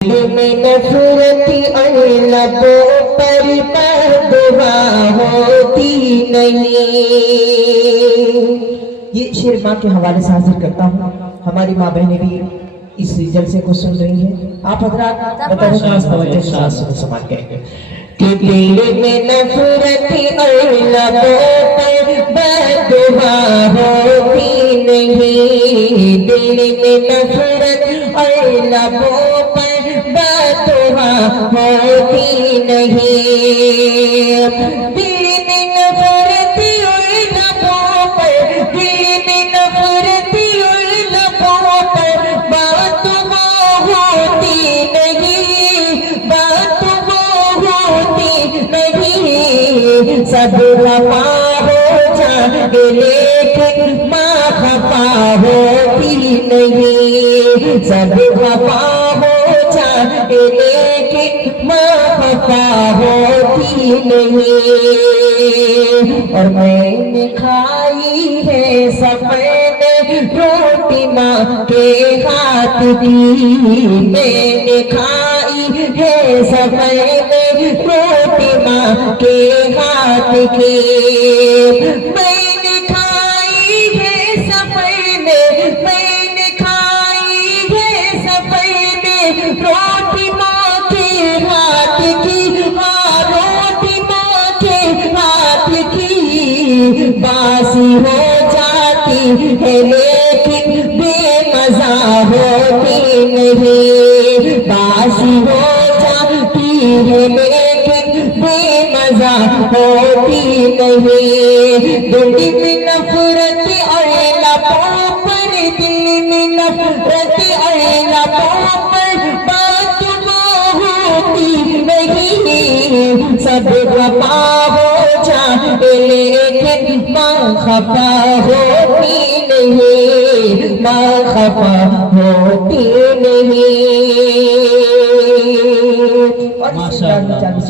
में नफरती लबों पर बददुआ होती नहीं। ये शेर माँ के हवाले से हाजिर करता हूँ। हमारी माँ बहनें भी इस जलसे को सुन रही हैं। आप हजरात बताइए समाज करेंगे कि दिल में नफरती लबों पर बददुआ होती नहीं। दिल में नफरत लबों पर बददुआ होती नहीं। दिल में नफरती लबों पर, दिल में नफरती लबों पर बददुआ होती नहीं, बददुआ होती नहीं। सब खफा हो जाए लेकिन माँ खफा होती नहीं। सब खफा हो जाए लेकिन माँ खफा होती नहीं। और मैंने खाई है सफर में रोटी माँ के हाथ की। मैंने खाई है सफर में रोटी माँ के हाथ की। मैंने खाई है सफर में, मैंने खाई है सफर में रोटी माँ के हाथ की। हाँ, रोटी माँ के हाथ की। बासी हो जाती है लेकिन बेमज़ा होती नहीं। बासी हो जाती है लेकिन बेमज़ा होती नहीं। दिल में नफरत और लबों पर, दिल में नफरत और लबों पर बददुआ होती नहीं। सब खफा हो जाए लेकिन माँ खफा होती नहीं, माँ खफा होती नहीं। माशाअल्लाह।